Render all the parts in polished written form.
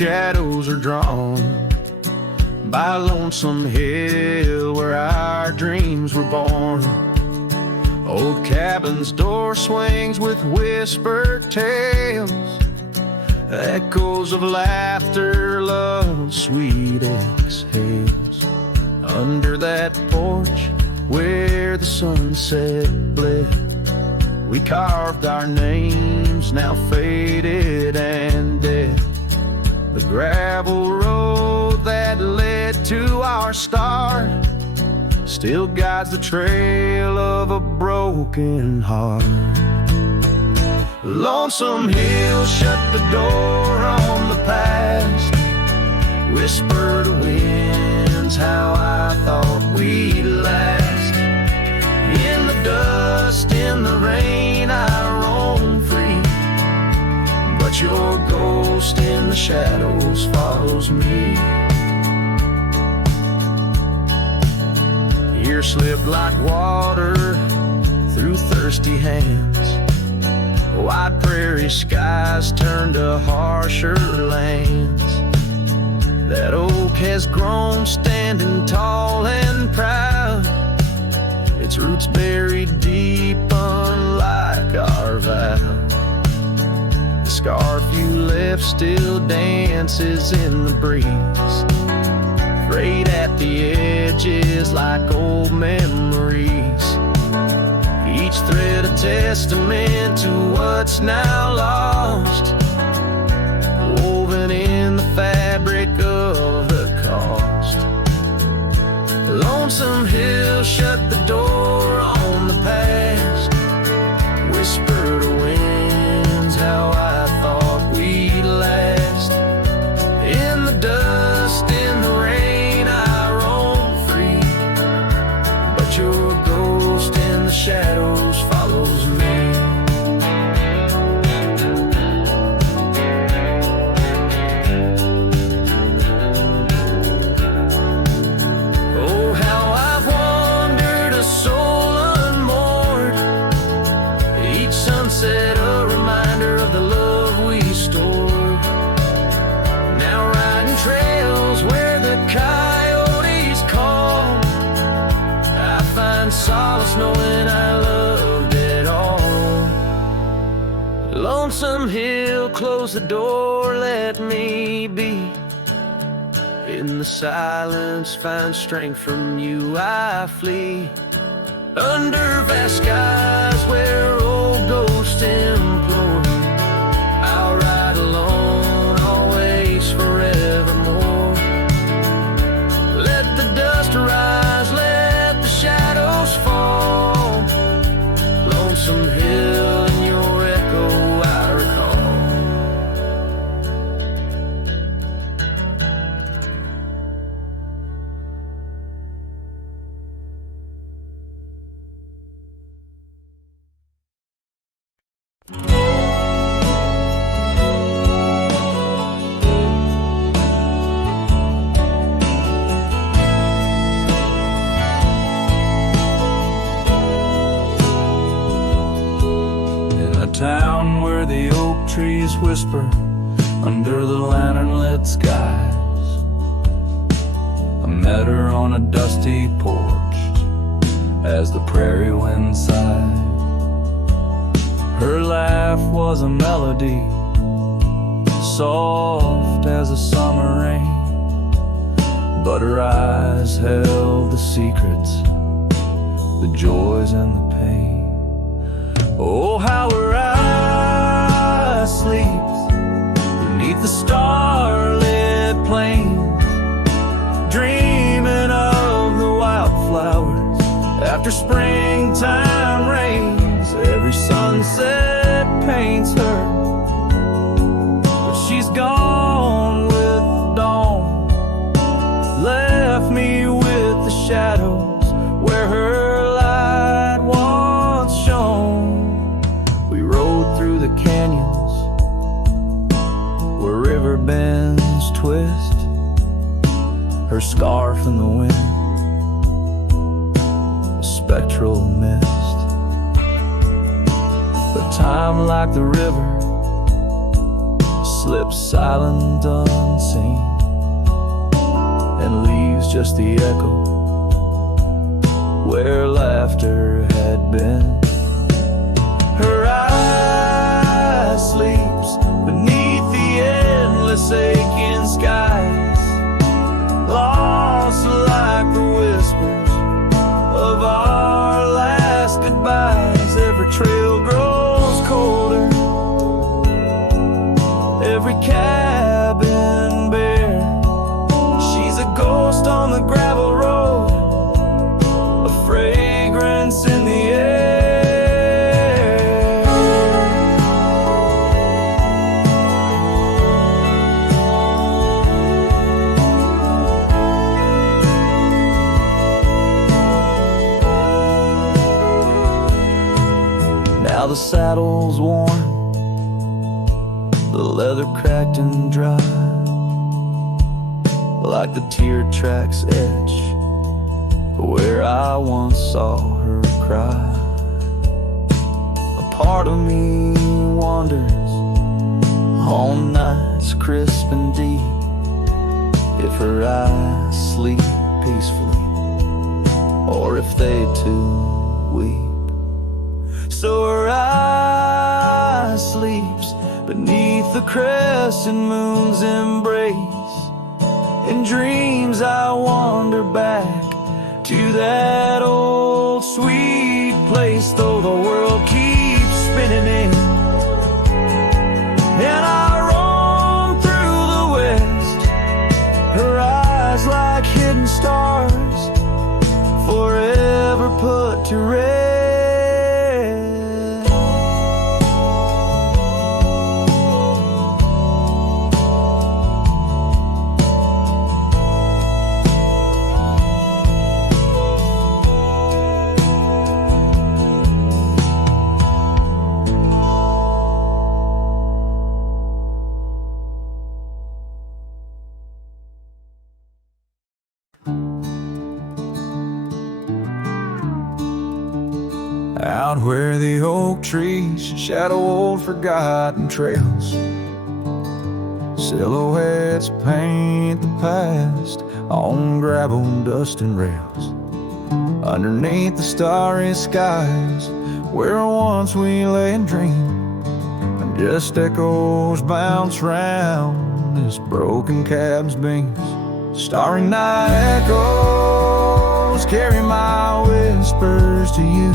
shadows are drawn by Lonesome Hill where our dreams were born. Old cabin's door swings with whispered tales, echoes of laughter, love, sweet exhales. Under that porch where the sunset bled, we carved our names, now faded and dead. The gravel road that led to our start still guides the trail of a broken heart. Lonesome Hill shut the door on the past, whisper to winds how I thought we'd last. In the dust, in the rain, I roam free, but your ghost in the shadows follows me. Years slip like water through thirsty hands, wide prairie skies turn to harsher lands. That oak has grown standing tall and proud, its roots buried deep unlike our vow. The scarf you left still dances in the breeze, frayed at the edges like old memories. Each thread a testament to what's now lost, woven in the fabric of the cost. Lonesome Hill shut the door on the past, whisper to winds how I thought we'd last. In the dust, in the rain, I roam free, but your ghost in the shadows follows me. Oh, how I've wandered a soul unmoored, each sunset a reminder of the love we stored. Now riding trails where the coyotes call, I find solace knowing I loved it all. Lonesome Hill, close the door, let me be. In the silence, find strength from you, I flee. Under vast skies where old ghosts implore, I'll ride alone, always, forevermore. Let the dust rise, let the shadows fall. Lonesome Hill and your echo I recall. Town where the oak trees whisper under the lantern-lit skies, I met her on a dusty porch as the prairie wind sighed. Her laugh was a melody, soft as a summer rain, but her eyes held the secrets, the joys and the pain. Oh, how her eyes sleeps beneath the starlit plains, dreaming of the wildflowers after springtime rains. Every sunset paints her, but she's gone with the dawn, left me with the shadows where her light once shone. We rode through the canyons where river bends twist, her scarf in the wind, a spectral mist. But time, like the river, slips silent unseen and leaves just the echo where laughter had been. Her eye sleeps beneath the endless aching skies, lost like the whispers of our last goodbyes. Every trail grows colder, every cabin bare. She's a ghost on the gravel road, a fragrance in the air. Now the saddle's worn, the leather cracked and dry, like the tear tracks etch where I once saw her cry. A part of me wonders on nights crisp and deep if her eyes sleep peacefully or if they too weep. So her eye sleeps beneath the crescent moon's embrace. In dreams I wander back to that old sweet place, though the world keeps spinning in and I roam through the west. Her eyes like hidden stars, forever put to rest. Out where the oak trees shadow old forgotten trails, silhouettes paint the past on gravel, dust and rails. Underneath the starry skies where once we lay and dreamed, and just echoes bounce round this broken cab's beams. Starry night echoes carry my whispers to you,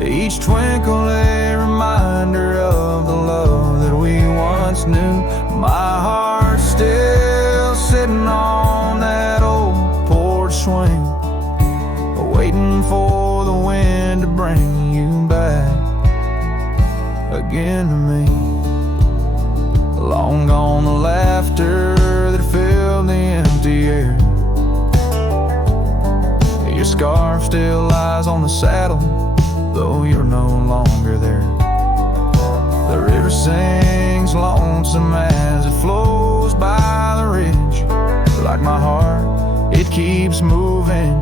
each twinkle a reminder of the love that we once knew. My heart's still sitting on that old porch swing, waiting for the wind to bring you back again to me. Long gone the laughter that filled the empty air. Your scarf still lies on the saddle, though you're no longer there. The river sings lonesome as it flows by the ridge. Like my heart, it keeps moving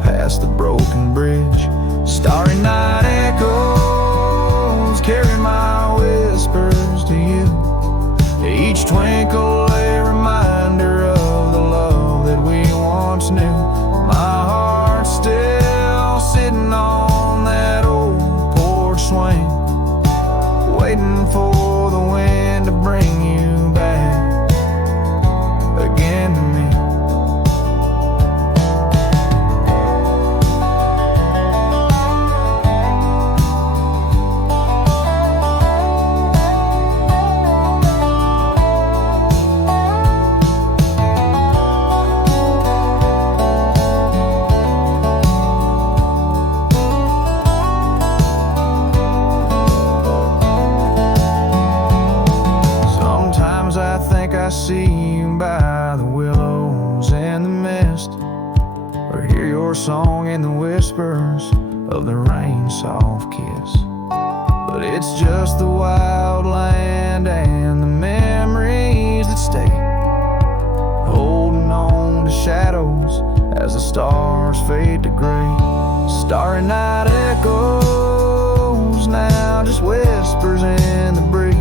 past the broken bridge. Starry night echoes carry my whispers to you, each twinkle a reminder of the love that we once knew. My heart's still sitting on that old porch swing, waiting for the wind to bring you back again to me. I see you by the willows and the mist, or hear your song in the whispers of the rain's soft kiss. But it's just the wild land and the memories that stay, holding on to shadows as the stars fade to gray. Starry night echoes now, just whispers in the breeze,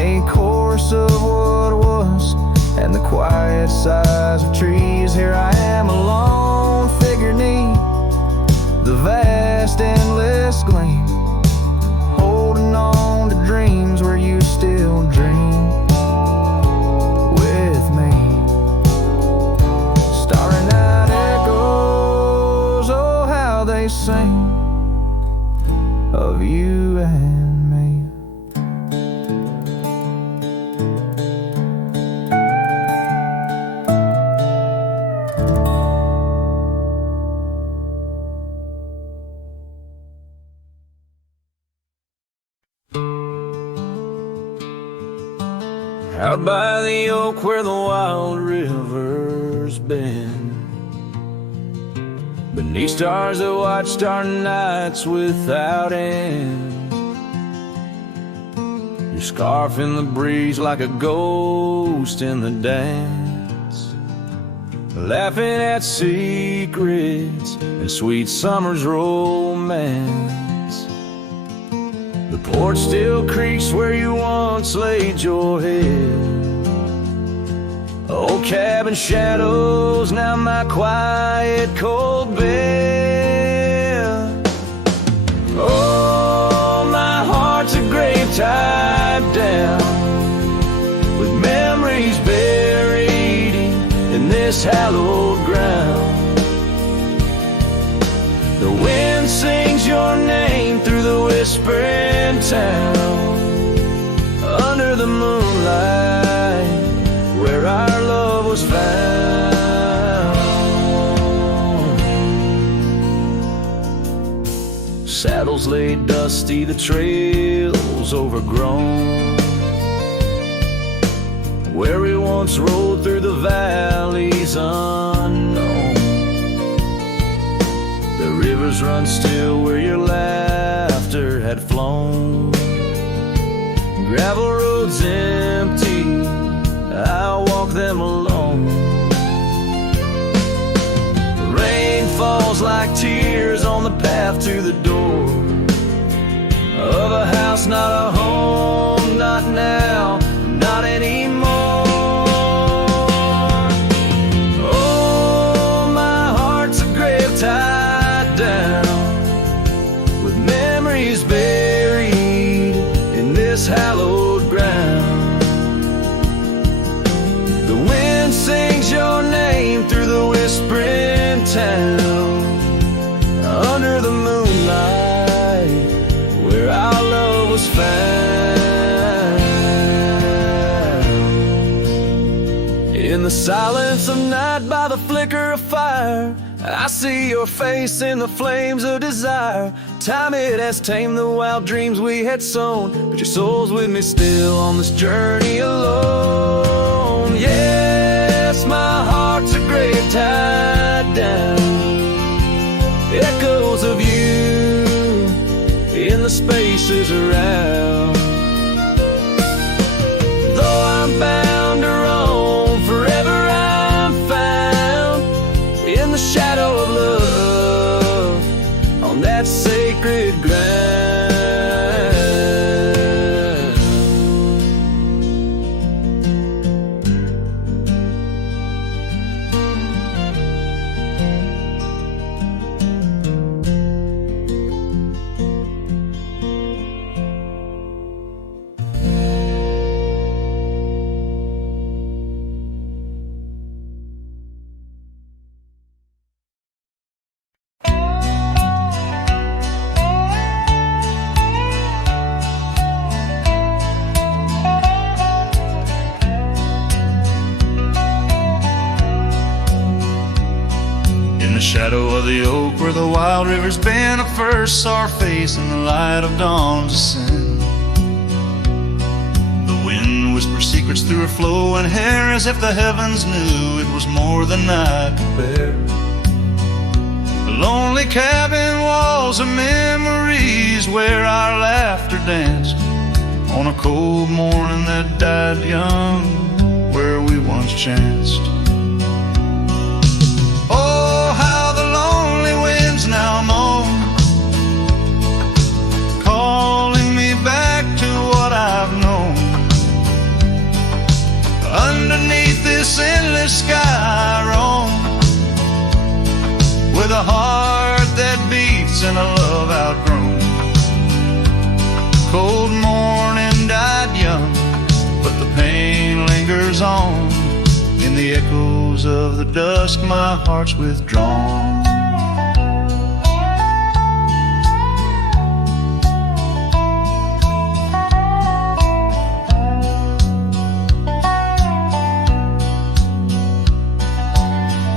a chorus of what was, and the quiet sighs of trees. Here I am alone, figure neat, the vast endless gleam, holding on to dreams where you still dream with me. Starry night echoes, oh how they sing of you and me. Out by the oak where the wild river's been, beneath stars that watched our nights without end, your scarf in the breeze like a ghost in the dance, laughing at secrets and sweet summer's romance. The porch still creaks where you once laid your head. Old cabin shadows, now my quiet cold bed. Oh, my heart's a grave tied down, with memories buried in this hallowed ground. The wind sings your name through the whispering town, under the moonlight where our love was found. Saddles lay dusty, the trails overgrown, where we once rode through the valleys unknown. The rivers run still where your laughter had flown. Gravel roads empty, I'll walk them alone. Rain falls like tears on the path to the door of a house, not a home, not now, not anymore. Oh, my heart's a grave tied down, with memories buried in this hallowed ground. The wind sings your name through the whispering town, under the moonlight where our love was found. In the silence of night by the flicker of fire, I see your face in the flames of desire. Time it has tamed the wild dreams we had sown, but your soul's with me still on this journey alone. Yes, my heart's a grave tied down, echoes of you in the spaces around. Though I'm bound to roam, forever I'm found in the shadow of love on that sacred ground. Shadow of the oak where the wild river's been, I first saw her face in the light of dawn's descent. The wind whispered secrets through her flowing hair, as if the heavens knew it was more than I could bear. The lonely cabin walls of memories where our laughter danced on a cold morning that died young, where we once chanced. Now moan, calling me back to what I've known. echoes of the dusk, my heart's withdrawn.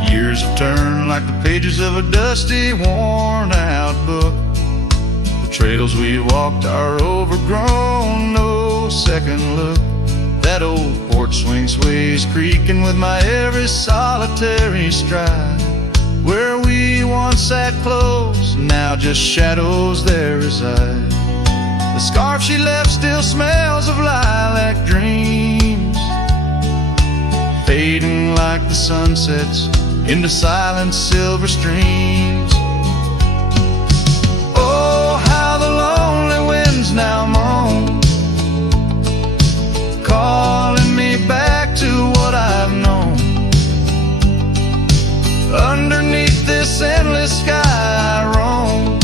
Years have turned like the pages of a dusty, worn-out book. The trails we walked are overgrown, no second look. That old porch swing sways creaking with my every solitary stride. Where we once sat close, now just shadows there reside. The scarf she left still smells of lilac dreams, fading like the sunsets into silent silver streams. Oh, how the lonely winds now moan, calling me back to what I've known. Underneath this endless sky I roam,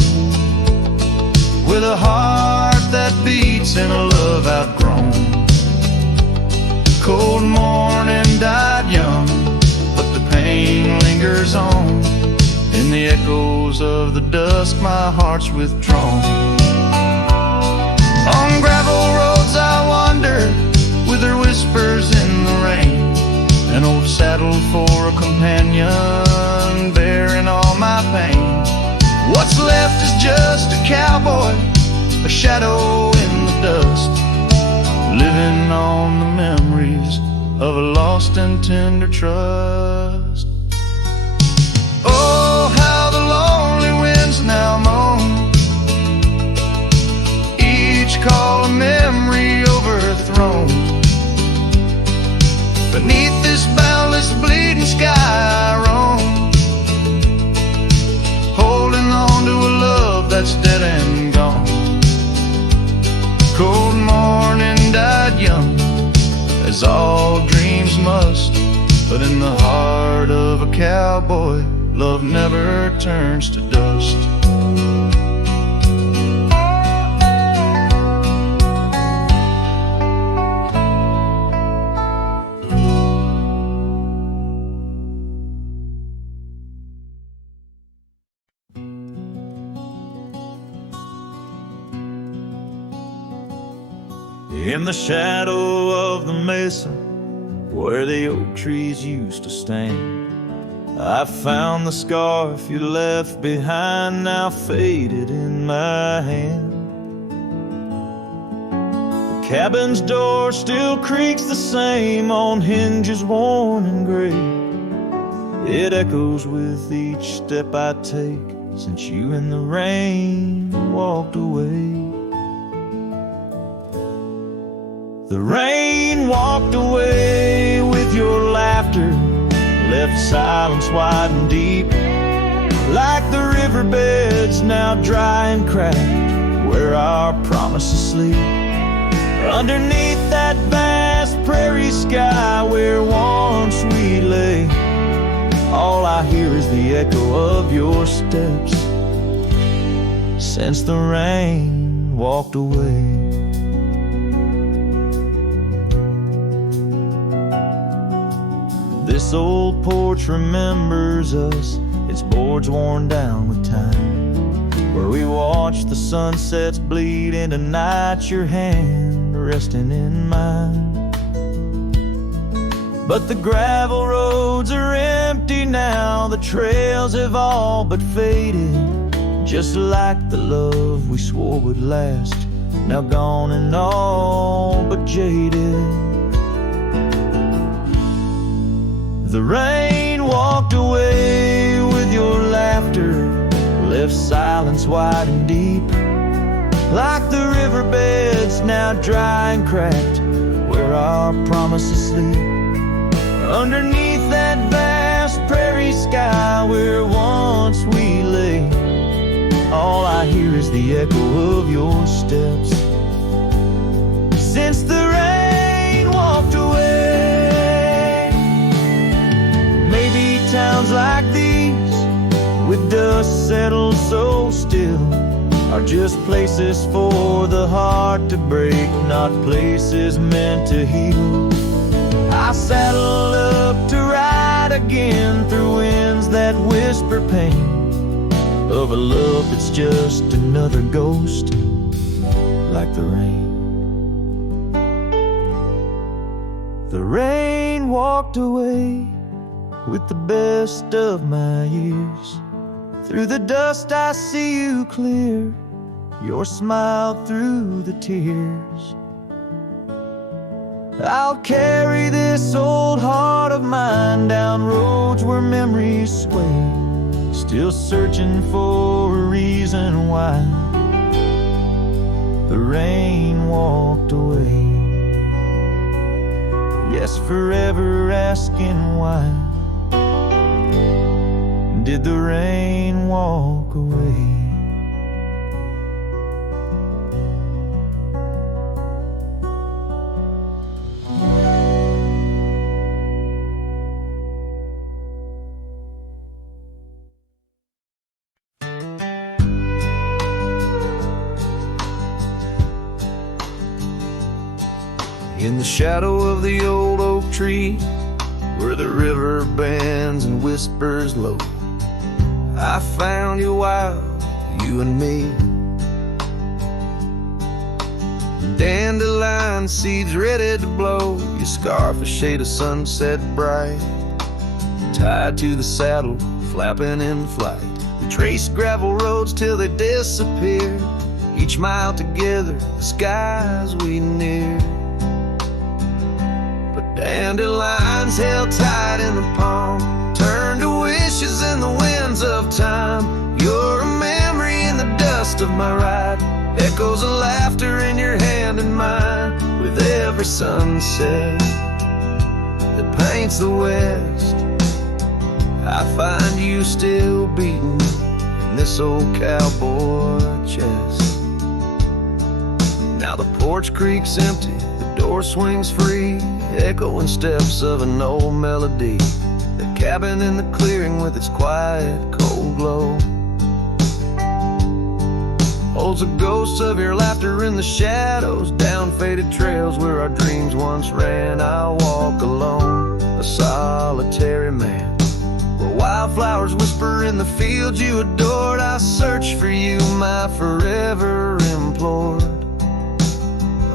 with a heart that beats and a love outgrown. Cold morning died young, but the pain lingers on. In the echoes of the dusk, my heart's withdrawn. On gravel roads I wander, with her whispers in the rain. An old saddle for a companion, bearing all my pain. What's left is just a cowboy, a shadow in the dust, living on the memories of a lost and tender trust. Oh, how the lonely winds now moan, each call a memory overthrown. Beneath this boundless bleeding sky I roam, holding on to a love that's dead and gone. Cold morning died young, as all dreams must, but in the heart of a cowboy, love never turns to dust. In the shadow of the mesa, where the oak trees used to stand, I found the scarf you left behind, now faded in my hand. The cabin's door still creaks the same on hinges worn and gray. It echoes with each step I take since you in the rain walked away. The rain walked away with your laughter, left silence wide and deep, like the riverbeds now dry and cracked, where our promises sleep. Underneath that vast prairie sky where once we lay, all I hear is the echo of your steps since the rain walked away. This old porch remembers us, its boards worn down with time, where we watched the sunsets bleed into night, your hand resting in mine. But the gravel roads are empty now, the trails have all but faded, just like the love we swore would last, now gone and all but jaded. The rain walked away with your laughter, left silence wide and deep, like the riverbeds now dry and cracked, where our promises sleep. Underneath that vast prairie sky where once we lay, all I hear is the echo of your steps since the rain walked away. Maybe towns like these, with dust settled so still, are just places for the heart to break, not places meant to heal. I saddle up to ride again that whisper pain of a love that's just another ghost, like the rain. The rain walked away with the best of my years. Through the dust I see you clear, your smile through the tears. I'll carry this old heart of mine down roads where memories sway, still searching for a reason why the rain walked away. Yes, forever asking why did the rain walk away? In the shadow of the old oak tree, where the river bends and whispers low, I found you wild, you and me. Dandelion seeds ready to blow, your scarf a shade of sunset bright, tied to the saddle, flapping in flight. We traced gravel roads till they disappeared, each mile together, the skies we neared. Dandelions held tight in the palm, turned to wishes in the winds of time. You're a memory in the dust of my ride, echoes of laughter in your hand and mine. With every sunset that paints the west, I find you still beating in this old cowboy chest. Now the porch creak's empty, the door swings free, echoing steps of an old melody. The cabin in the clearing with its quiet, cold glow holds the ghosts of your laughter in the shadows, down faded trails where our dreams once ran. I'll walk alone, a solitary man, where wildflowers whisper in the fields you adored. I search for you, my forever implored.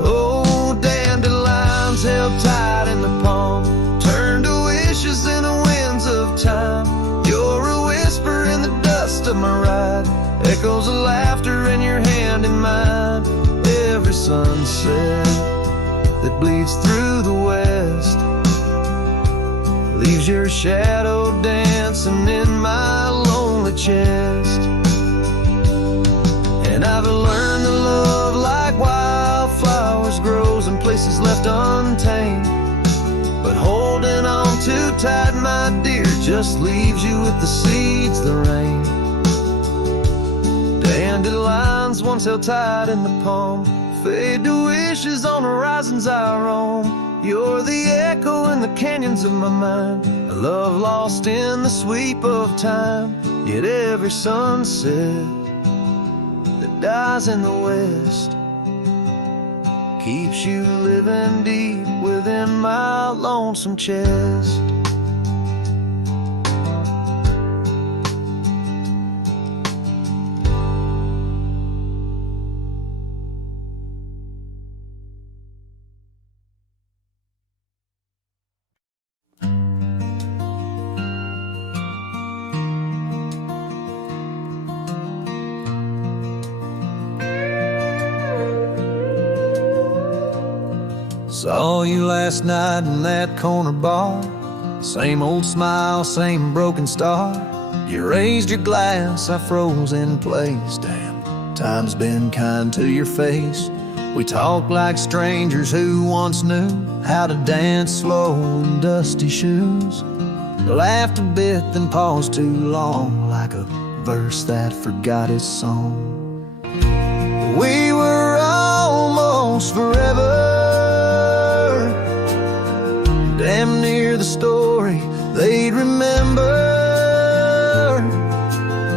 Oh, dandelions held tight in the palm, turned to wishes in the winds of time. You're a whisper in the dust of my ride, echoes of laughter in your hand and mine. Every sunset that bleeds through the west leaves your shadow dancing in my lonely chest. And I've learned to love like wildflowers grows in places left untamed, but holding on too tight, my dear, just leaves you with the seeds that rain. Dandelions once held tight in the palm, fade to wishes on horizons I roam. You're the echo in the canyons of my mind, a love lost in the sweep of time. Yet every sunset that dies in the west keeps you living deep within my lonesome chest. Saw you last night in that corner bar, same old smile, same broken star. You raised your glass, I froze in place. Damn, time's been kind to your face. We talked like strangers who once knew how to dance slow in dusty shoes. Laughed a bit, then paused too long, like a verse that forgot its song. We were almost forever, damn near the story they'd remember.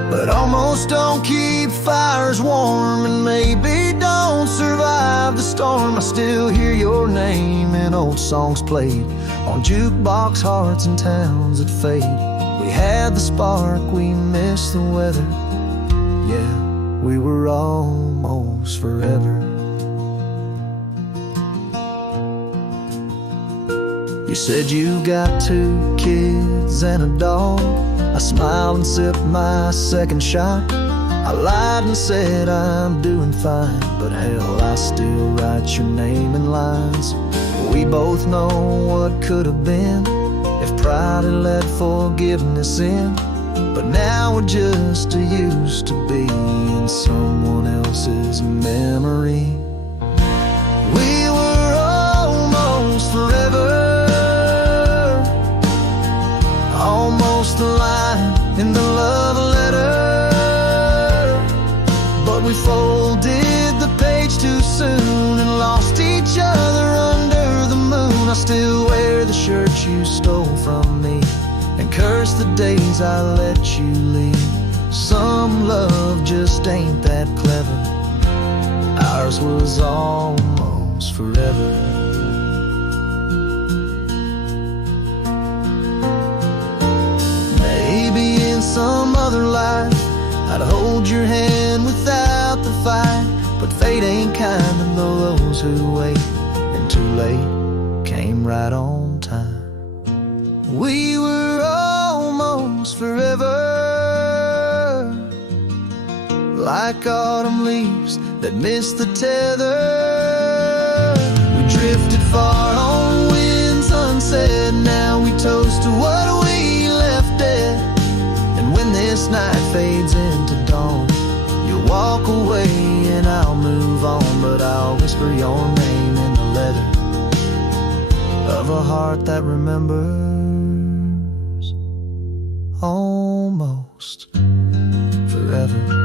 But almost don't keep fires warm, and maybe don't survive the storm. I still hear your name in old songs played on jukebox hearts and towns that fade. We We had the spark, we missed the weather. Yeah, we were almost forever. You said you got 2 kids and a dog. I smiled and sipped my second shot. I lied and said I'm doing fine, but hell, I still write your name in lines. We both know what could have been if pride had let forgiveness in. But now we're just used to be in someone else's memory. We were almost forever, almost a line in the love letter. But we folded the page too soon and lost each other under the moon. I still wear the shirt you stole from me and curse the days I let you leave. Some love just ain't that clever. Ours was almost forever. Maybe in some other life I'd hold your hand without the fight, but fate ain't kind to those who wait, and too late came right on time. We were almost forever, like autumn leaves that missed the tether. We drifted far on winds unsaid. Now we toast to what we left dead. And when this night fades into dawn, you'll walk away and I'll move on, but I'll whisper your name in the letter of a heart that remembers almost forever.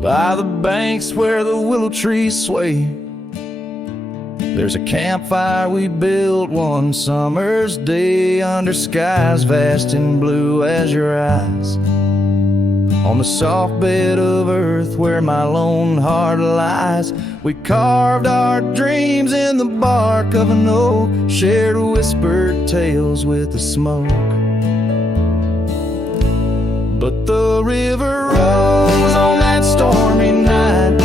By the banks where the willow trees sway, there's a campfire we built one summer's day under skies vast and blue as your eyes. On the soft bed of earth where my lone heart lies, we carved our dreams in the bark of an oak, shared whispered tales with the smoke. But the river rose on that stormy night,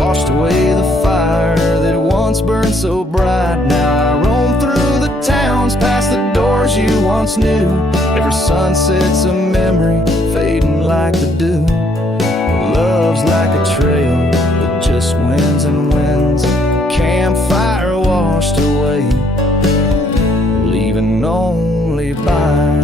washed away the fire that once burned so bright. Now I roam through the towns, past the doors you once knew. Every sunset's a memory, fading like the dew. Love's like a trail that just wins and wins. Campfire washed away, leaving only vine.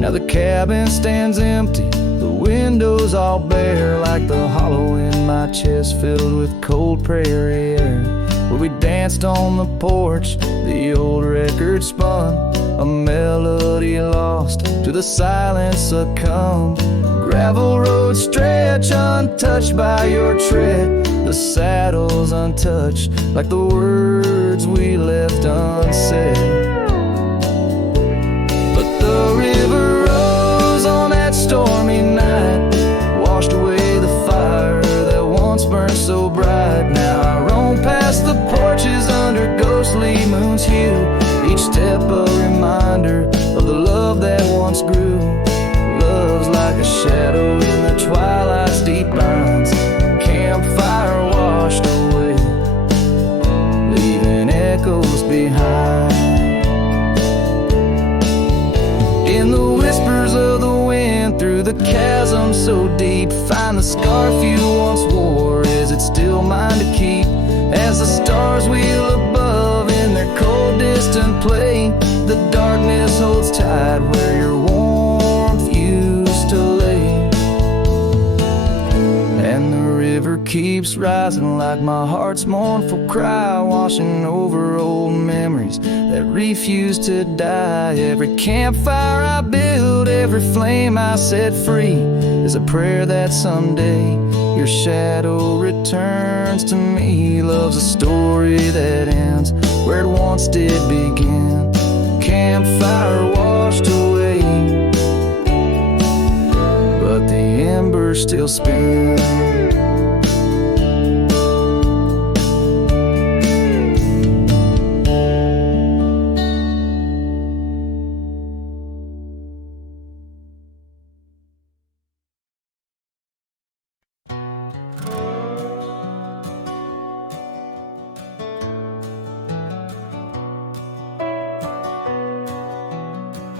Now the cabin stands empty, the windows all bare, like the hollow in my chest filled with cold prairie air. Where we danced on the porch, the old record spun, a melody lost to the silence succumbed. Gravel road stretch untouched by your tread, the saddles untouched like the words we left unsaid. The river rose on that stormy night, washed away the fire that once burned so bright. Now I roam past the porches under ghostly moon's hue, each step a reminder of the love that once grew. Love's like a shadow in the twilight's deep lines, campfire washed away, leaving echoes behind. In the whispers of the wind, through the chasm so deep, find the scarf you once wore. Is it still mine to keep? As the stars wheel above in their cold distant play, the darkness holds tight where your warmth used to lay. And the river keeps rising like my heart's mournful cry, washing over old memories that refuse to die. Every campfire I build, every flame I set free, is a prayer that someday your shadow returns to me. Love's a story that ends where it once did begin. Campfire washed away, but the embers still spin.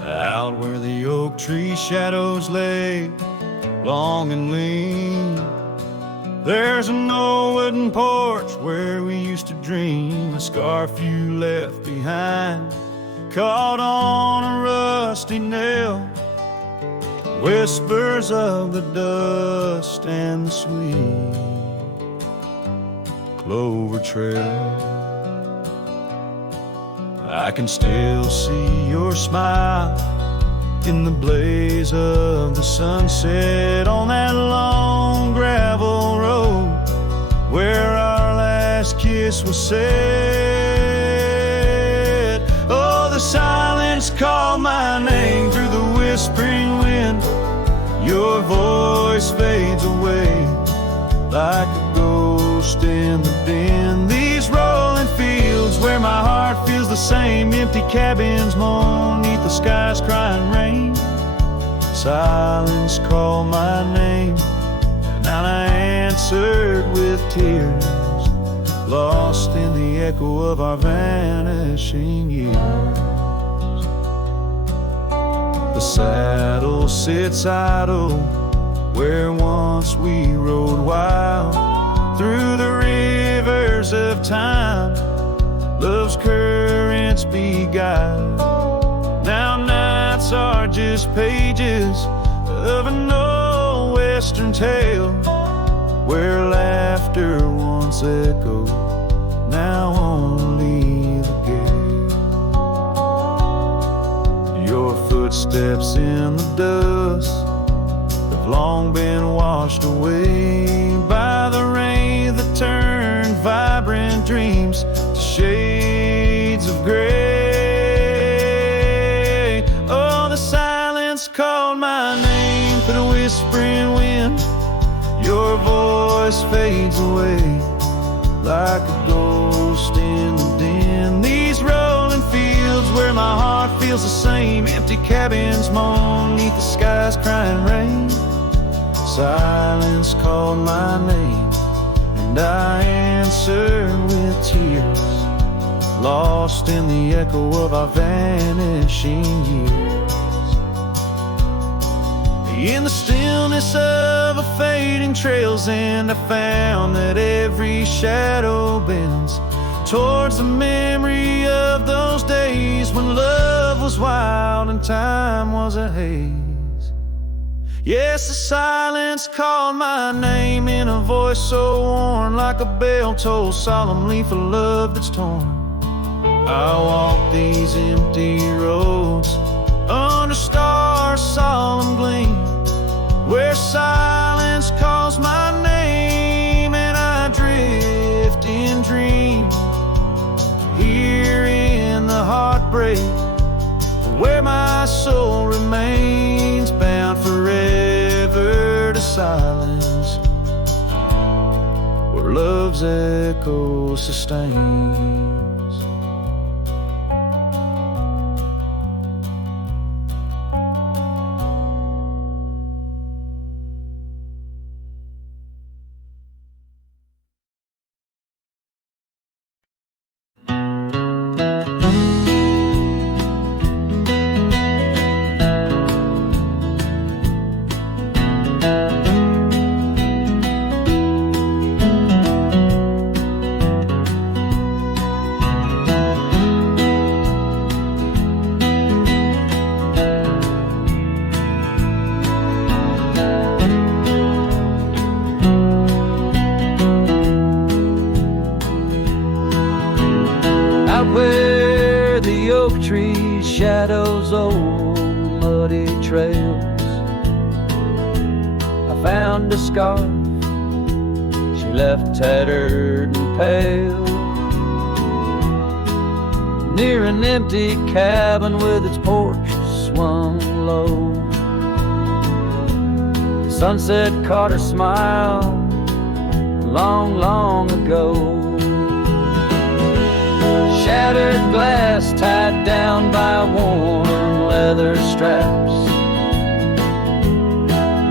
Out where the oak tree shadows lay, long and lean, there's an old wooden porch where we used to dream. A scarf you left behind, caught on a rusty nail, whispers of the dust and the sweet clover trail. I can still see your smile in the blaze of the sunset on that long gravel road where our last kiss was said. Oh, the silence called my name through the whispering wind. Your voice fades away like a ghost in the bend. These rolling fields where my heart feels the same, empty cabins moan neath the sky's crying rain. Silence called my name, and I answered with tears, lost in the echo of our vanishing years. The saddle sits idle where once we rode wild through the rivers of time. Love's currents beguile. Now nights are just pages of an old western tale where laughter once echoed, now only the gale. Your footsteps in the dust have long been washed away by the rain that turned vibrant dreams to shades of gray. Oh, the silence called my name through the whispering wind. Your voice fades away like a ghost in the den. These rolling fields where my heart feels the same, empty cabins moan neath the sky's crying rain. Silence called my name, and I answered with tears, lost in the echo of our vanishing years. In the stillness of a fading trail's end, I found that every shadow bends towards the memory of those days when love was wild and time was a haze. Yes, the silence called my name in a voice so worn, like a bell toll solemnly for love that's torn. I walk these empty roads under stars' solemn gleam, where silence calls my name and I drift in dream. Here in the heartbreak, where my soul remains bound forever to silence, where love's echo sustains. Where the oak trees shadows old muddy trails, a scarf she left tattered and pale near an empty cabin with its porch swung low. The sunset caught her smile long, long ago. Shattered glass tied down by worn leather straps.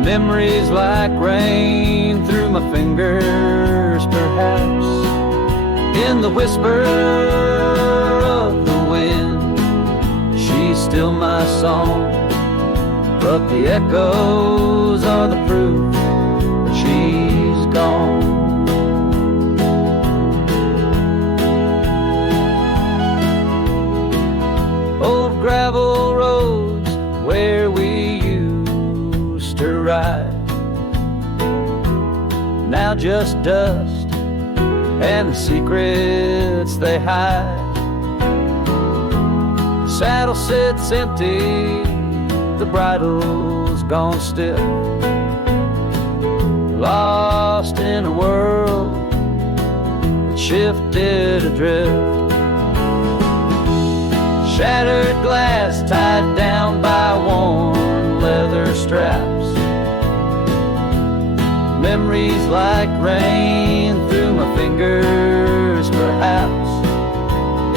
Memories like rain through my fingers, perhaps. In the whisper of the wind, she's still my song. But the echoes are the proof that she's gone. Old gravel roads where we used to ride, now just dust and the secrets they hide. The saddle sits empty, the bridle's gone still, lost in a world that shifted adrift. Shattered glass tied down by worn leather straps. Memories like rain through my fingers, perhaps.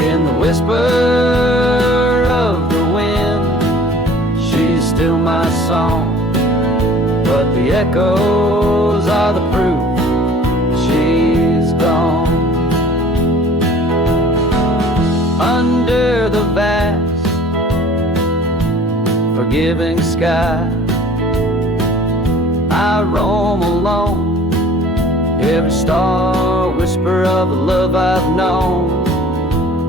In the whisper of the wind, she's still my song. But the echoes are the proof she's gone. Under the vast, forgiving sky, I roam alone. Every star whisper of the love I've known.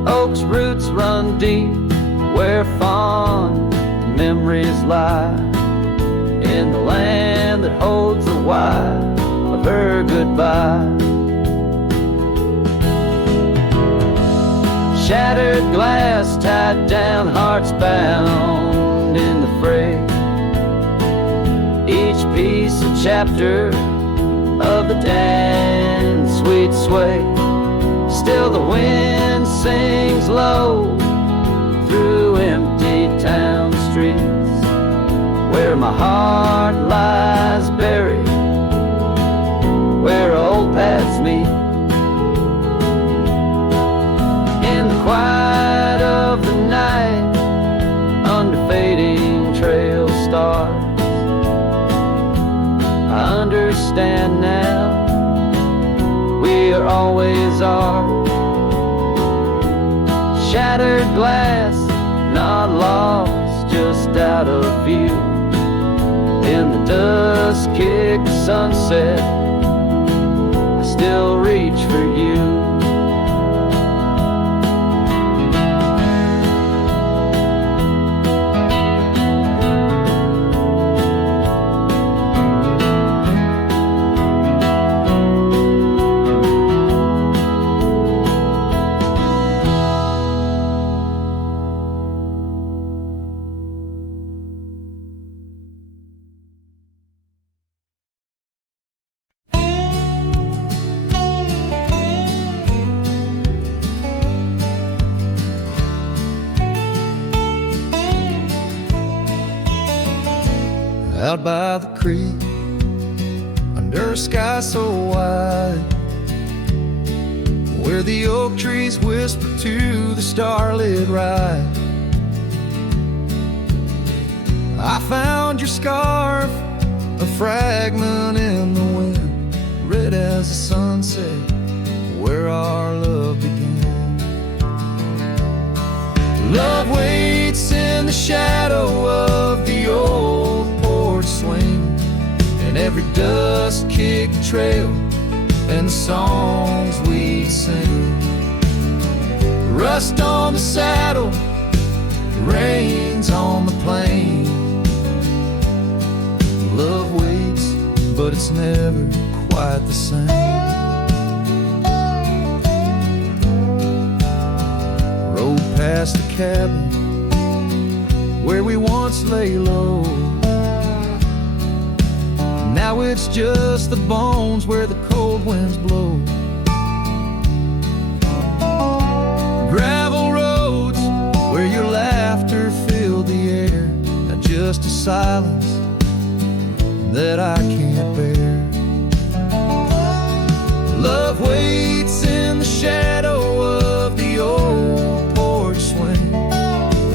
Oak's roots run deep where fond memories lie, in the land that holds the why of her goodbye. Shattered glass tied down, hearts bound in the fray. Each piece a chapter of the dance sweet sway. Still the wind sings low through empty town streets, where my heart lies buried, where old paths meet. In the quiet of the night, under fading trail stars, I understand now, we are always are. Shattered glass, not lost, just out of view. In the dusk-kicked sunset, I still reach for you. Out by the creek, under a sky so wide, where the oak trees whisper to the starlit ride, I found your scarf, a fragment in the wind, red as the sunset, where our love began. Love waits in the shadow of the old porch swing, and every dust-kicked trail and the songs we sing. Rust on the saddle, rains on the plain. Love waits, but it's never quite the same. Rode past the cabin where we once lay low. Now it's just the bones where the cold winds blow. Gravel roads where your laughter filled the air. Now just a silence that I can't bear. Love waits in the shadow of the old porch swing,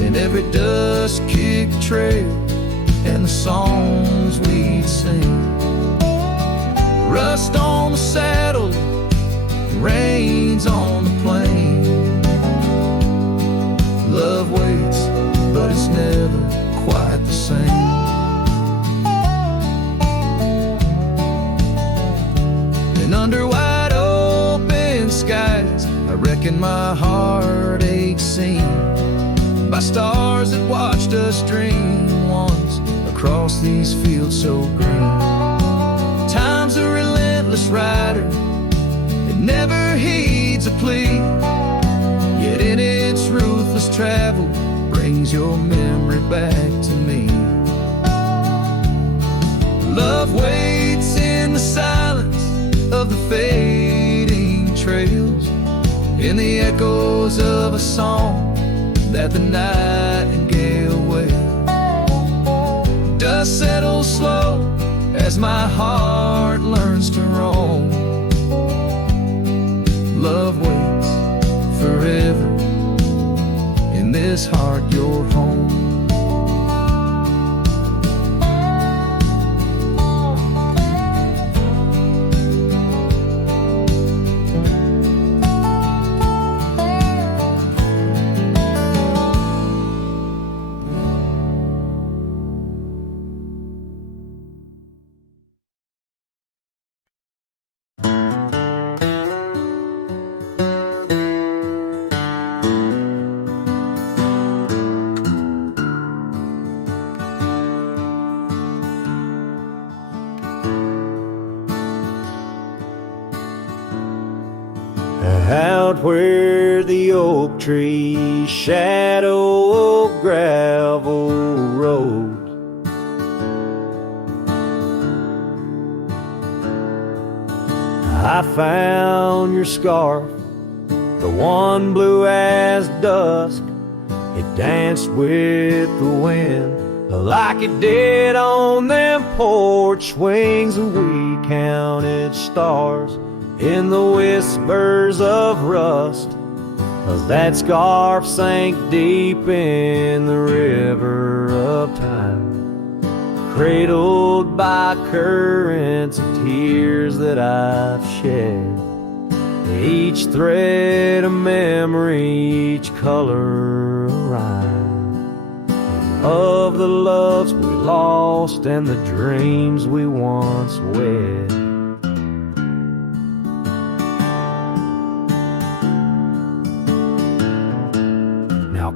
and every dust-kicked trail and the songs we'd sing. Rust on the saddle, rains on the plain. Love waits, but it's never quite the same. And under wide open skies, I reckon my heart aches seen by stars that watched us dream once across these fields so green. Time's a relentless rider, it never heeds a plea, yet in its ruthless travel brings your memory back to me. Love waits in the silence of the fading trails, in the echoes of a song that the nightingale wails. Dust settles slow as my heart learns to roam. Love waits forever in this heart, your home. Out where the oak trees shadow a gravel road, I found your scarf, the one blue as dusk. It danced with the wind like it did on them porch swings. We counted stars in the whispers of rust, 'cause that scarf sank deep in the river of time, cradled by currents of tears that I've shed. Each thread a memory, each color a rhyme, of the loves we lost and the dreams we once wed.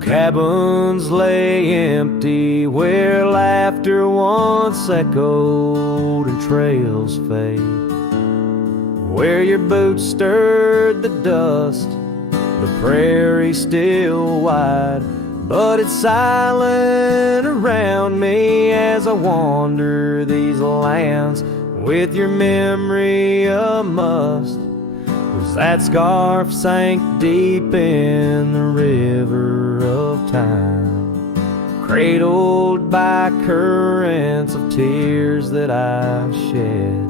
Cabins lay empty where laughter once echoed and trails fade, where your boots stirred the dust, the prairie still wide, but it's silent around me as I wander these lands with your memory a must. 'Cause that scarf sank deep in the river of time, cradled by currents of tears that I've shed.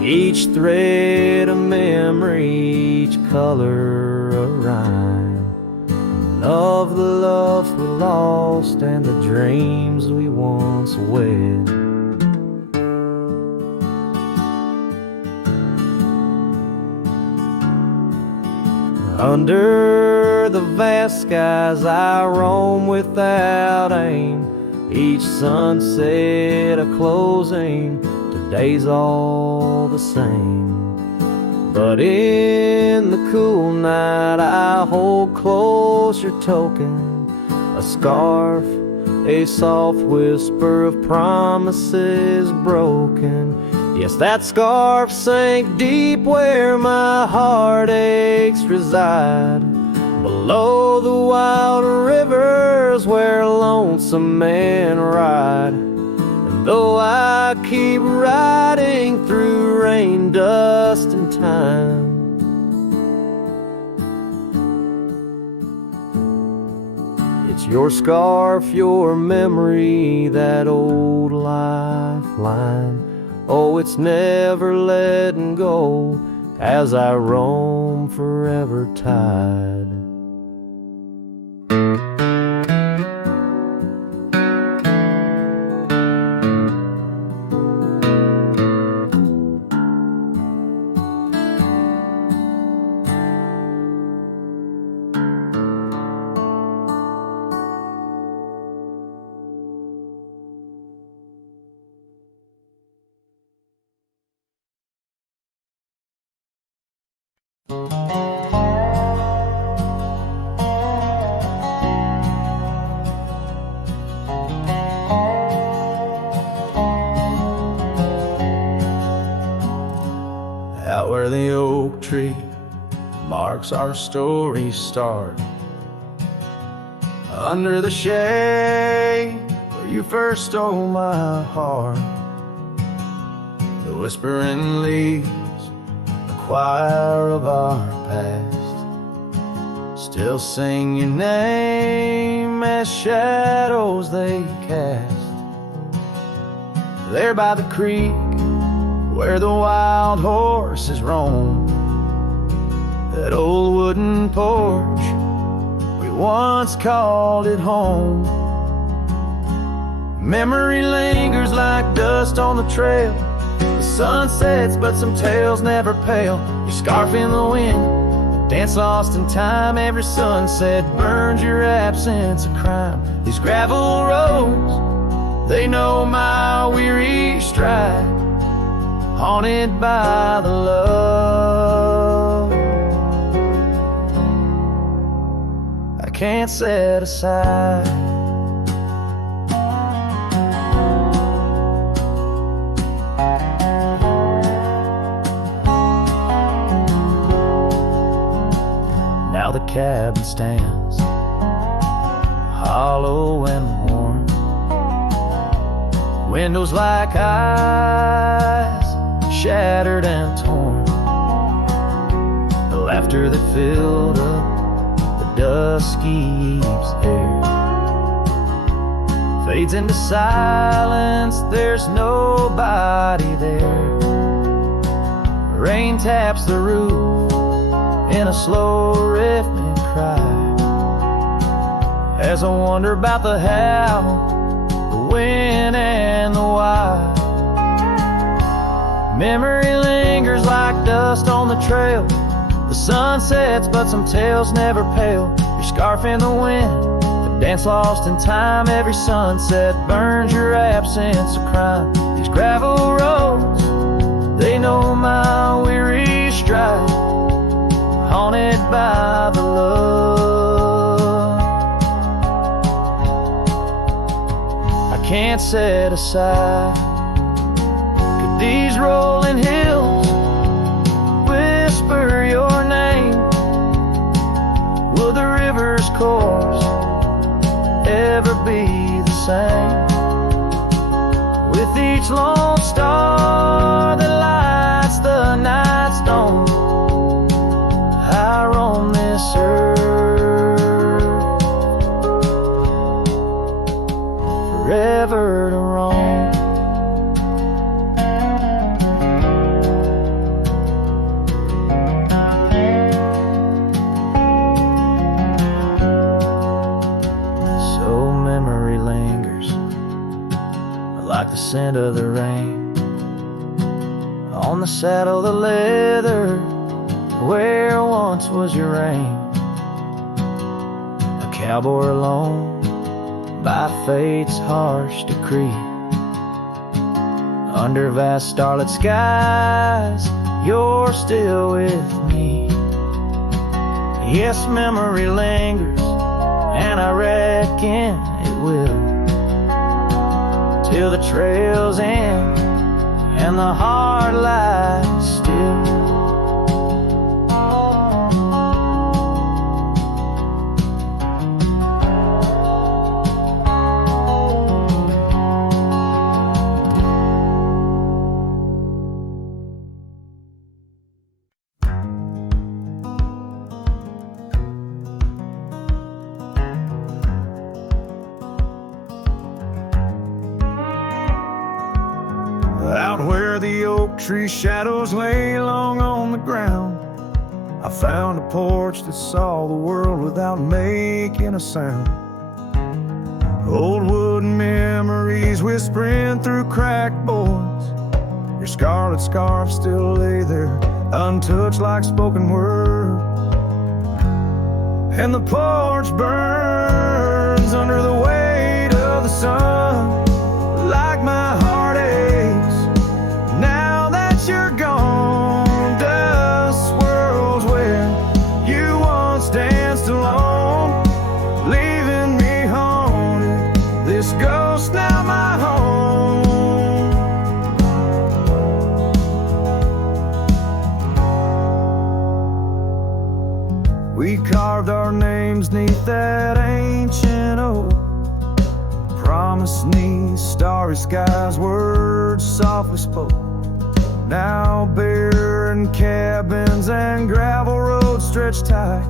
Each thread a memory, each color a rhyme, of the love we lost and the dreams we once wed. Under the vast skies I roam without aim, each sunset a closing, today's all the same. But in the cool night I hold close your token, a scarf, a soft whisper of promises broken. Yes, that scarf sank deep where my heartaches reside, below the wild rivers where lonesome men ride. And Though I keep riding through rain, dust, and time, it's your scarf, your memory, that old lifeline. Oh, it's never letting go as I roam forever tied. Out where the oak tree marks our story's start, under the shade where you first stole my heart, the whispering leaves, the choir of our past, still sing your name as shadows they cast. There by the creek where the wild horses roam, that old wooden porch, we once called it home. Memory lingers like dust on the trail. The sun sets, but some tales never pale. Your scarf in the wind, a dance lost in time. Every sunset burns your absence a crime. These gravel roads, they know my weary stride, haunted by the love I can't set aside. Now the cabin stands hollow and warm, windows like eyes shattered and torn. The laughter that filled up the dusky eve's air fades into silence, there's nobody there. Rain taps the roof in a slow rhythmic cry, as I wonder about the how, the when, and the why. Memory lingers like dust on the trail. The sun sets, but some tales never pale. Your scarf in the wind, the dance lost in time. Every sunset burns your absence a crime. These gravel roads, they know my weary stride, haunted by the love I can't set aside. These rolling hills whisper your name. Will the river's course ever be the same? With each lone star that lights the night stone, I roam this earth forever to roam. Like the scent of the rain on the saddle, the leather where once was your reign. A cowboy alone by fate's harsh decree, under vast starlit skies, you're still with me. Yes, memory lingers, and I reckon it will, till the trails end and the heart lies still. oak tree shadows lay long on the ground. I found a porch that saw the world without making a sound. Old wooden memories whispering through cracked boards. Your scarlet scarf still lay there, untouched like spoken word. And the porch burns under the weight of the sun, like my heart aches now that you're gone. Dust swirls where you once danced alone, leaving me haunted. This ghost now my home. We carved our names neath that ancient oak, promised 'neath starry skies, words softly spoke. Now barren cabins and gravel roads stretch tight,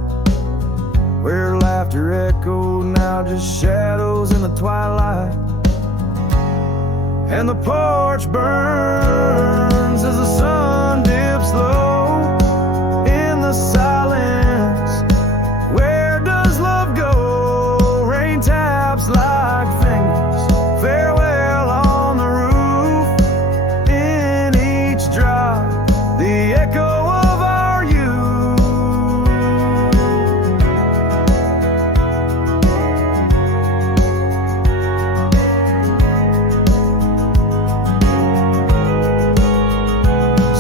where laughter echoed, now just shadows in the twilight. And the porch burns as the sun dips low in the silence. Where does love go? Rain taps like fingers, farewell on the roof. In each drop, the echo of our youth.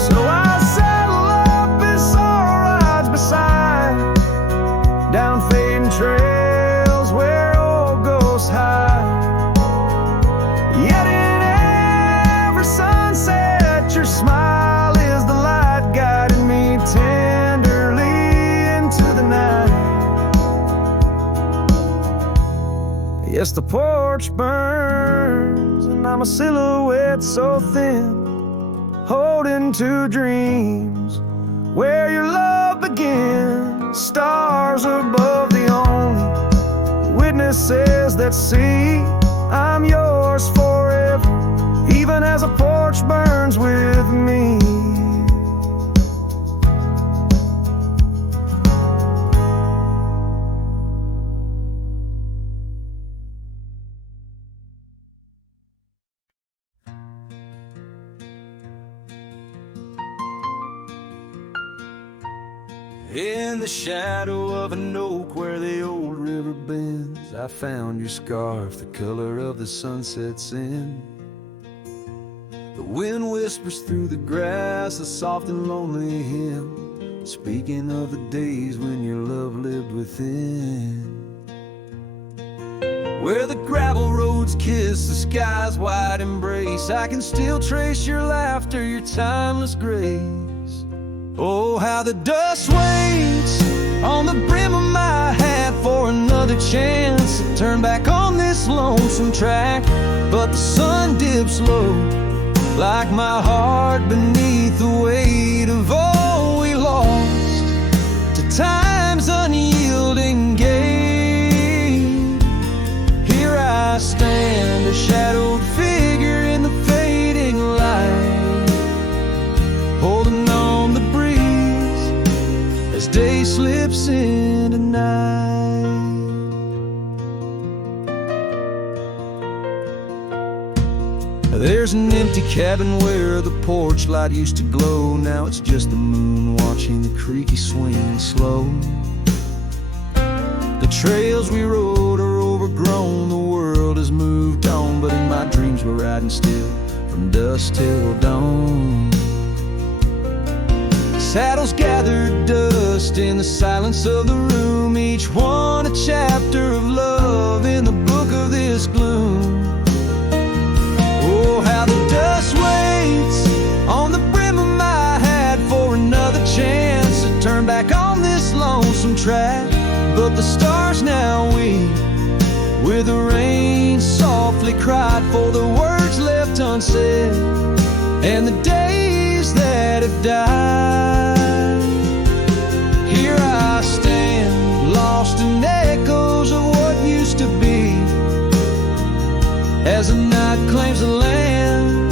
So I saddle up as sorrow rides beside, down fading trails where old ghosts hide. Yet in every sunset, your smile is the light, guiding me tenderly into the night. Yes, the porch burns, and I'm a silhouette so thin, holding to dreams where your love begins. Stars above, the only witnesses that see I'm yours forever, even as a porch burns with me. In the shadow of an oak where the old river bends, I found your scarf, the color of the sunset's end. The wind whispers through the grass, a soft and lonely hymn, speaking of the days when your love lived within. Where the gravel roads kiss the sky's wide embrace, I can still trace your laughter, your timeless grace. Oh, how the dust waits on the brim of my hat for another chance to turn back on this lonesome track. But the sun dips low, like my heart beneath the weight of all we lost to time's unyielding gate. Here I stand, a shadowed figure in the fading light, holding on the breeze as day slips into night. There's an empty cabin where the porch light used to glow. Now it's just the moon watching the creaky swing slow. The trails we rode are overgrown, the world has moved on, but in my dreams we're riding still from dusk till dawn. Saddles gathered dust in the silence of the room, each one a chapter of love in the book of this gloom. Oh, how the dust waits on the brim of my hat for another chance to turn back on this lonesome track. But the stars now weep where the rain softly cried for the words left unsaid and the days that have died. Here I stand, lost in echoes of what used to be, as the night claims the land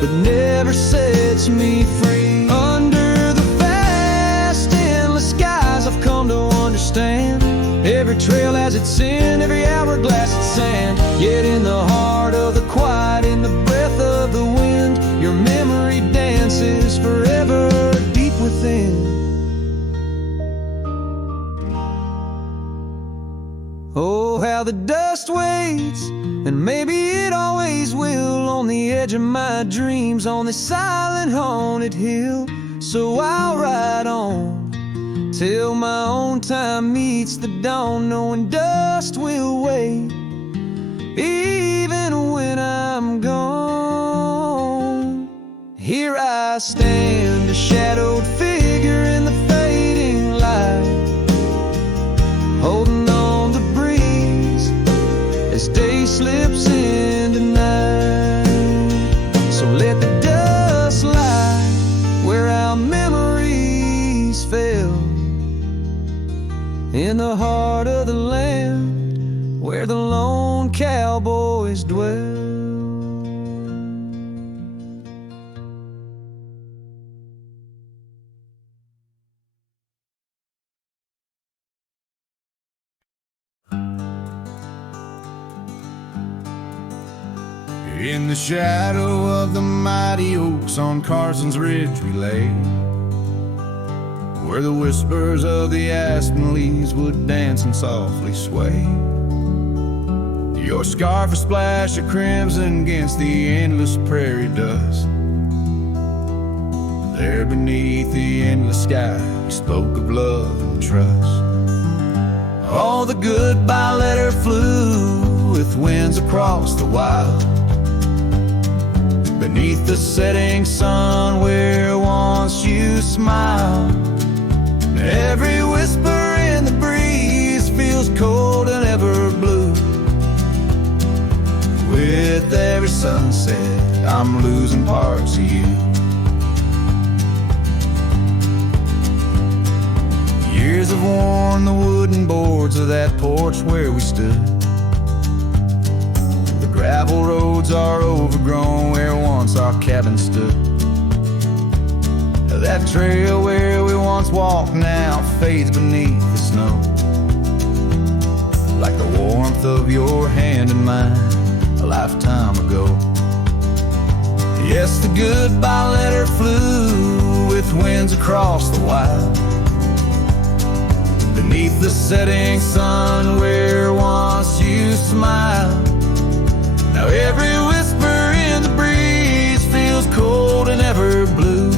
but never sets sets me free. Under the vast, endless skies, I've come to understand every trail has its sin, every hourglass its sand. Yet in the heart of the quiet, in the breath of the wind, your memory dances forever deep within. Oh, how the dust waits, and maybe it always will, on the edge of my dreams, on this silent haunted hill. So I'll ride on till my own time meets the dawn, knowing dust will wait even when I'm gone. Here I stand, a shadowed figure in the fading light, holding on the breeze as day slips into night. So let the dust lie where our memories fell, in the heart of the land where the lone cowboys dwell. In the shadow of the mighty oaks on Carson's Ridge we lay, where the whispers of the aspen leaves would dance and softly sway. Your scarf a splash of crimson against the endless prairie dust. There beneath the endless sky we spoke of love and trust. All the goodbye letter flew with winds across the wild, beneath the setting sun where once you smiled. Every whisper in the breeze feels cold and ever blue. With every sunset, I'm losing parts of you. Years have worn the wooden boards of that porch where we stood. The gravel roads are overgrown where once our cabin stood. That trail where we once walked now fades beneath the snow, like the warmth of your hand in mine a lifetime ago. Yes, the goodbye letter flew with winds across the wild, beneath the setting sun where once you smiled. Now every whisper in the breeze feels cold and ever blue.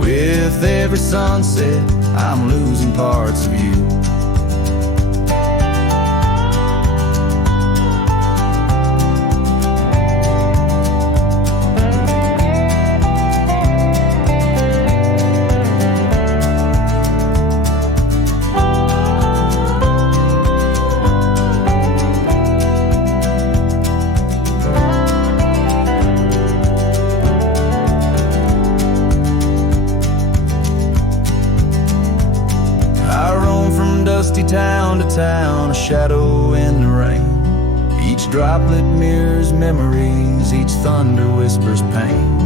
With every sunset, I'm losing parts of you. Town to town, a shadow in the rain. Each droplet mirrors memories, each thunder whispers pain.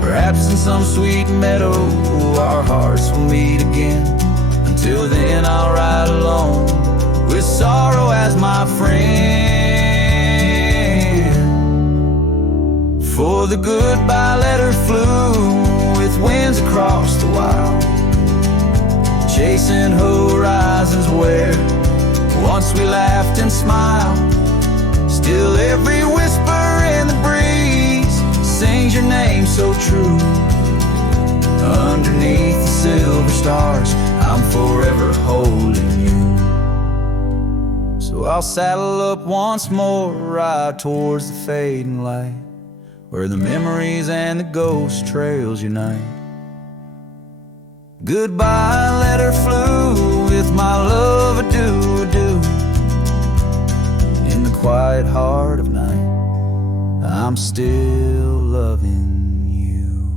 Perhaps in some sweet meadow our hearts will meet again. Until then I'll ride alone with sorrow as my friend. For the goodbye letter flew with winds across the wild, chasing horizons where once we laughed and smiled. Still every whisper in the breeze sings your name so true. Underneath the silver stars, I'm forever holding you. So I'll saddle up once more, ride towards the fading light, where the memories and the ghost trails unite. Goodbye letter flew with my love adieu, adieu. In the quiet heart of night, I'm still loving you.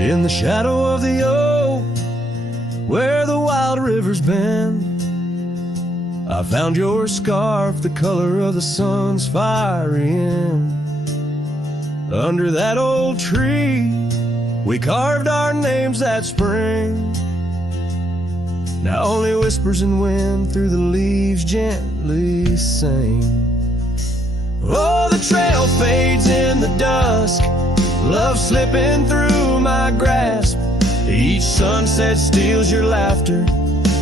In the shadow of the oak, where the wild river's bend, I found your scarf, the color of the sun's fiery end. Under that old tree, we carved our names that spring. Now only whispers and wind through the leaves gently sing. Oh, the trail fades in the dusk, love slipping through my grasp. Each sunset steals your laughter,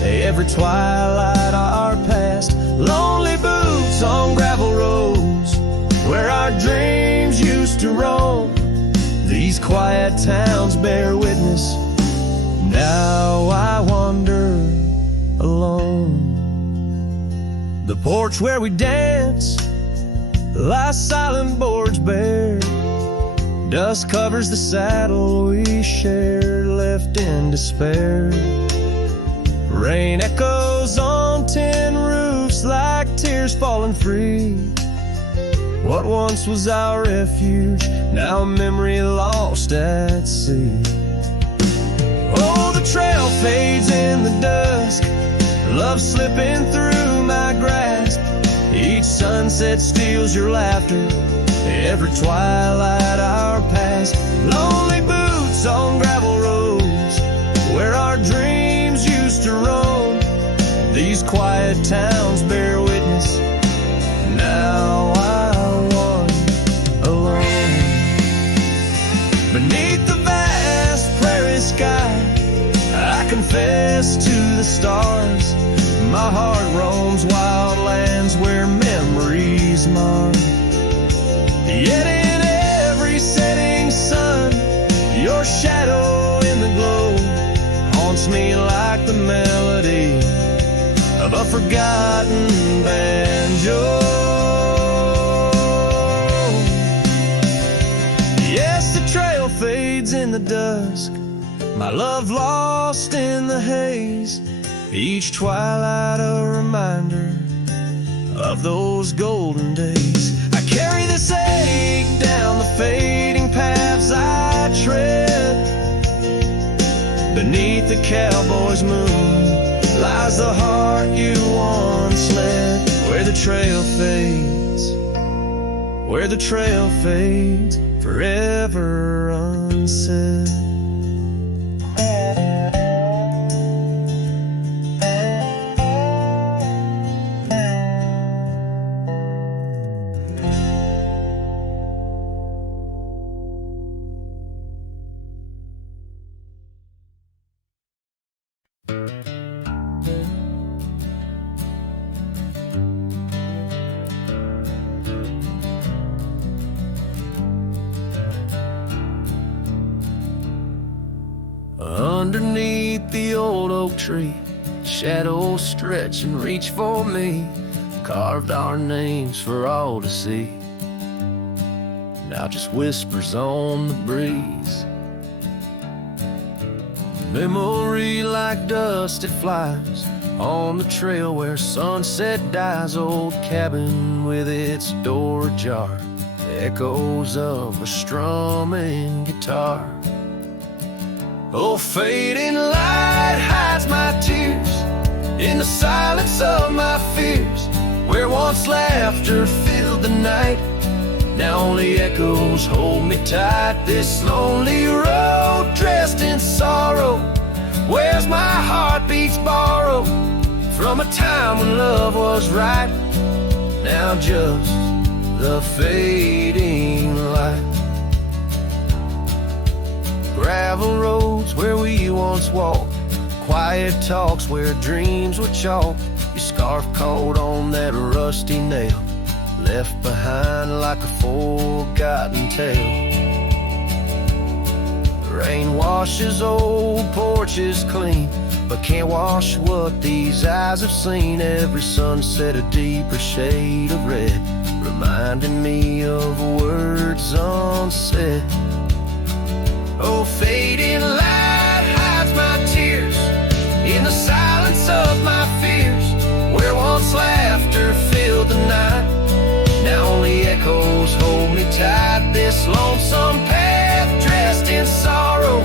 every twilight our past. Lonely boots on gravel roads, where our dreams used to roam. These quiet towns bear witness, now I wander alone. The porch where we dance lies silent, boards bare. Dust covers the saddle we shared, left in despair. Rain echoes on tin roofs like tears falling free. What once was our refuge, now a memory lost at sea. Oh, the trail fades in the dusk, love slipping through my grasp. Each sunset steals your laughter, every twilight our past. Lonely boots on gravel roads, where our dreams used to roam. These quiet towns bear witness, now I wander alone. Beneath the vast prairie sky, I confess to the stars. My heart roams wild lands where memories mar. Yet in every setting sun, your shadow in the glow haunts me like the melody of a forgotten banjo. Yes, the trail fades in the dusk, my love lost in the haze. Each twilight a reminder of those golden days. I carry this ache down the fading paths I tread. Beneath the cowboy's moon lies the heart you once led. Where the trail fades, where the trail fades, forever unsaid. Underneath the old oak tree, shadows stretch and reach for me. Carved our names for all to see, now just whispers on the breeze. Memory like dust, it flies on the trail where sunset dies. Old cabin with its door ajar, echoes of a strumming guitar. Oh, fading light hides my tears in the silence of my fears. Where once laughter filled the night, now only echoes hold me tight. This lonely road dressed in sorrow, where's my heartbeats borrowed from a time when love was right. Now just the fading light. Gravel roads where we once walked, quiet talks where dreams were chalk. Your scarf caught on that rusty nail, left behind like a forgotten tale. Rain washes old porches clean, but can't wash what these eyes have seen. Every sunset a deeper shade of red, reminding me of words unsaid. Oh, fading light hides my tears in the silence of my fears. Where once laughter filled the night, now only echoes hold me tight. This lonesome path dressed in sorrow,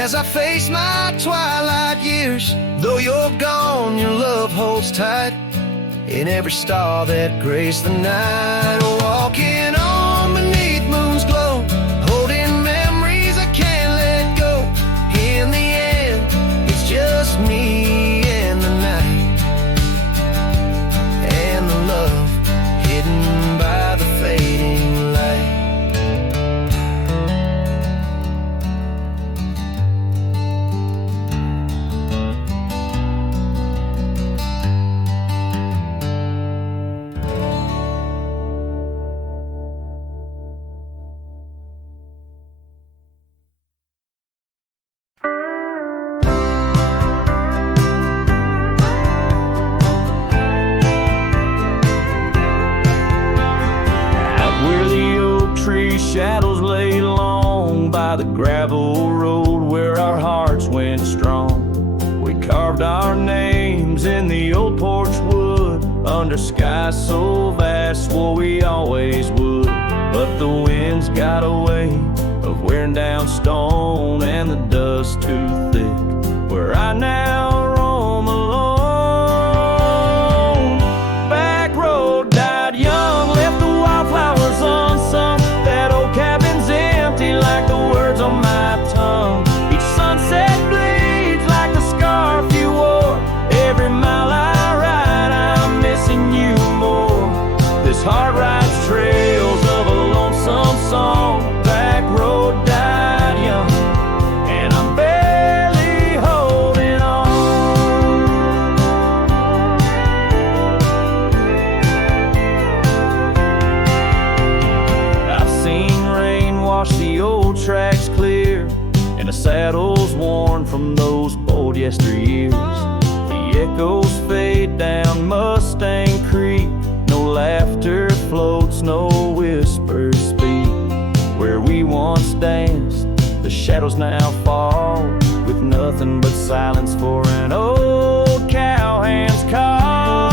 as I face my twilight years. Though you're gone, your love holds tight in every star that graced the night. Walking on beneath moon's glow, holding memories I can't let go. In the end, it's just me and the night, and the love hidden by the fading light. Shadows lay long by the gravel road where our hearts went strong. We carved our names in the old porch wood under skies so vast, swore we always would. But the winds got a way of wearing down stone and the dust too thick, where I now roam alone. Back road died young, left the wildflowers unsung. That old cabin's empty like the words on my tongue. Each sunset bleeds like the scarf you wore. Every mile I ride, I'm missing you more. This heart rides trails of a lonesome song. Back road died young, and I'm barely holding on. I've seen rain wash the old tracks clear, and the saddles worn from those bold yesteryears. The echoes fade down Mustang Creek. No laughter floats, no whispers speak. Where we once danced, the shadows now fall, with nothing but silence for an old cowhand's call.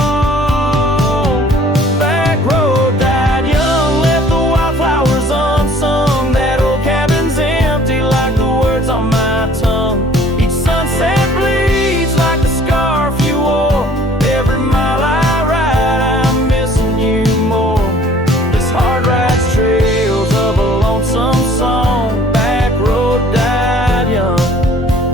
Back road died young, left the wildflowers unsung. That old cabin's empty like the words on my tongue. Each sunset bleeds like the scarf you wore. Every mile I ride, I'm missing you more. This heart rides trails of a lonesome song. Back road died young,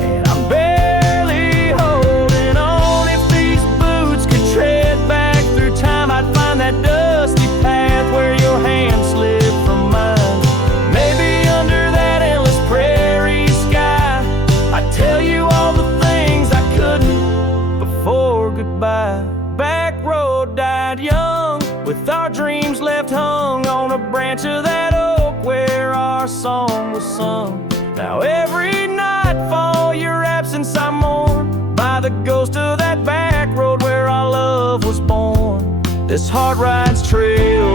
and I'm barely holding on. If these boots could tread back through time, I'd find that dusty path where your hand slipped from mine. Maybe under that endless prairie sky, I'd tell you all the things I couldn't before goodbye. Back road died young, with our dreams left hung on a branch of that oak where our song was sung. Now every nightfall, your absence I mourn, by the ghost of that back road where our love was born. This heart rides trails